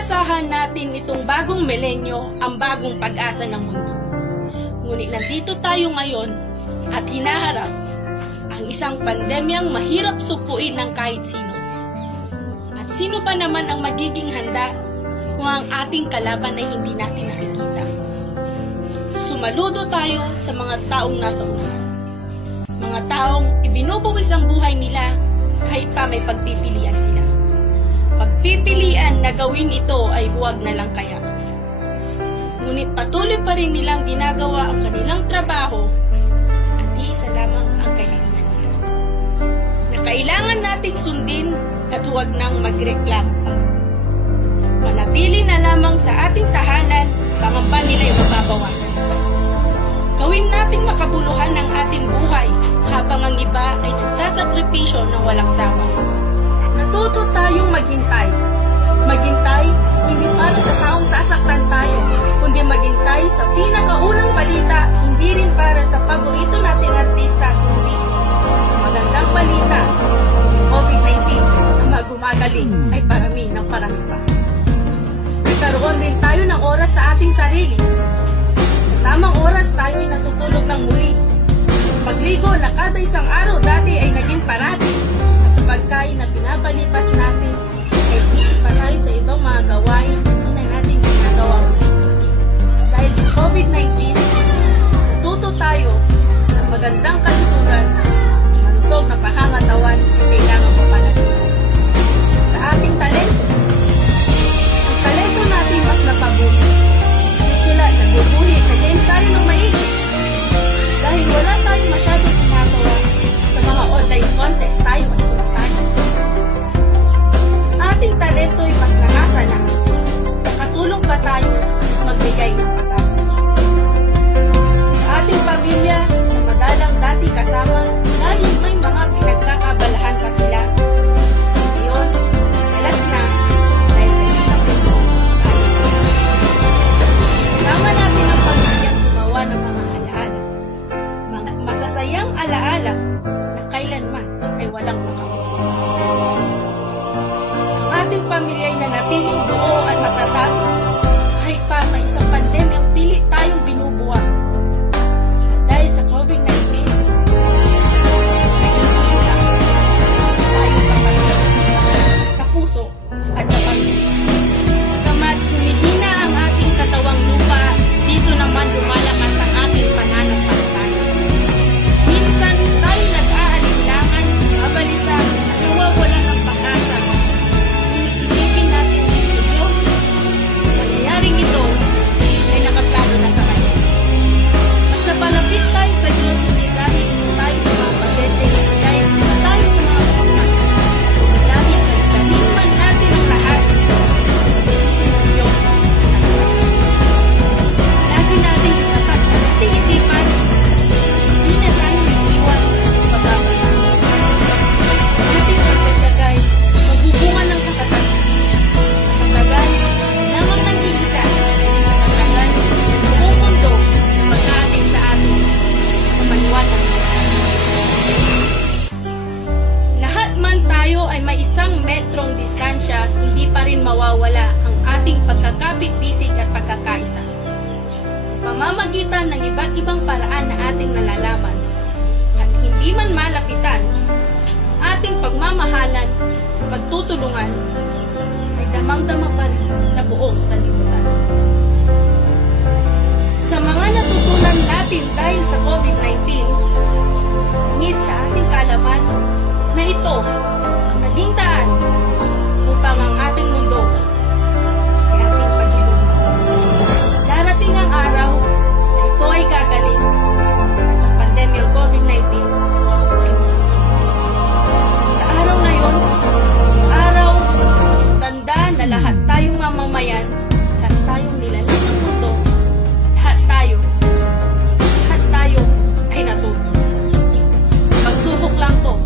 Inaasahan natin itong bagong milenyo ang bagong pag-asa ng mundo. Ngunit nandito tayo ngayon at hinaharap ang isang pandemyang mahirap supuin ng kahit sino. At sino pa naman ang magiging handa kung ang ating kalaban ay hindi natin nakikita? Sumaludo tayo sa mga taong nasa unahan. Mga taong ibinubuwis ang buhay nila kahit pa may pagpipilian sila. Pagpipilian na gawin ito ay huwag na lang kaya. Ngunit patuloy pa rin nilang ginagawa ang kanilang trabaho at iisa lamang ang kailangan nila. Na kailangan nating sundin at huwag nang magreklamo pa. Manatili na lamang sa ating tahanan, pangamba nila ay mababawasan. Gawin nating makabuluhan ang ating buhay habang ang iba ay nagsasakripisyo ng walang sawa. Natuto tayong maghintay. Maghintay hindi para sa taong sasaktan tayo, kundi maghintay sa pinakaunang balita, hindi rin para sa paborito nating artista, kundi sa magandang balita sa COVID-19 na magumagaling ay parami ng parami pa. Nagkaroon din tayo ng oras sa ating sarili. Sa tamang oras tayo ay natutulog ng muli. Sa pagligo na kada isang araw dati ay naging parati. At sa pagkain na pinapalipas natin ay isip pa tayo sa ibang mga gawain hindi na natin ginagawa muli. Dahil sa COVID-19, natuto tayo ng magandang kalusugan, malusog na pangangatawan na kailangan mapanatili. Sa ating talento, ang talento natin mas napabuti. Susulat, nagbubuhit, nag-ensayo ng maigi. Dahil wala tayong masyadong ginagawa, sa mga online contest tayo ay sumasali. Ating talento ay mas nangasa na. Nakatulong pa tayo magbigay ng pag-asa. Sa ating pamilya na madalang dati kasama, dahil may mga pinagkakabalahan pa sila. Ngayon, alas na dahil sa isang mundo. Kasama natin ang pamilyang gumawa ng mga alaala. Mga masasayang alaala na kailanman ay walang makakapagod. Ang ating pamilya ay nanatiling buo at matatag kahit pa may isang pandemyang pilit tayong binubuwag. Dahil sa COVID-19, nag-iisa tayong kapatid, kapuso at kapamilya. Pagkamat humihina ang ating katawang lupa, dito naman lumalakas ang ating pananampalataya. Minsan tayo nag-aalinlangan, mabalisa at nawawalan ng pag-asa. Isipin natin sa Diyos, mangyayaring ito ay nakaplano na sa Kanya. Mas napalapit tayo sa Diyos hindi dahil isa tayo sa mga pagdedeng, dahil isa tayo sa mga kapatid. Dahil pagdating man natin ang lahat, ang Diyos ang lagi natin itatak sa ating isipan, hindi na tayo nag-iwan o pababala. Ating pagkatiyagay, magbubungan ng katatagan. Katatagan, lamang ng iisa. Katatagan, buong mundo, pagkating sa atin, sa paniwalang lahat man tayo ay may isang metrong distansya, hindi pa rin mawawala ang ating pagkakapit-bisig at pagkakaisa. Sa pamamagitan ng iba't ibang paraan na ating nalalaman at hindi man malapitan, ating pagmamahalan, pagtutulungan ay damang-dama pa rin sa buong sanlibutan. Sa mga natutunan natin dahil sa COVID-19, hingit sa ating kaalaman na ito ang naging daan upang ang ating mundo ay ating paghilugan. Darating ang araw na ito ay gagaling at ang pandemyang COVID-19 ay masusunod. Sa araw na yon, araw tanda na lahat tayong mamamayan, lahat tayong nilalang ng mundo, lahat tayo ay natuto. Pagsubok lang to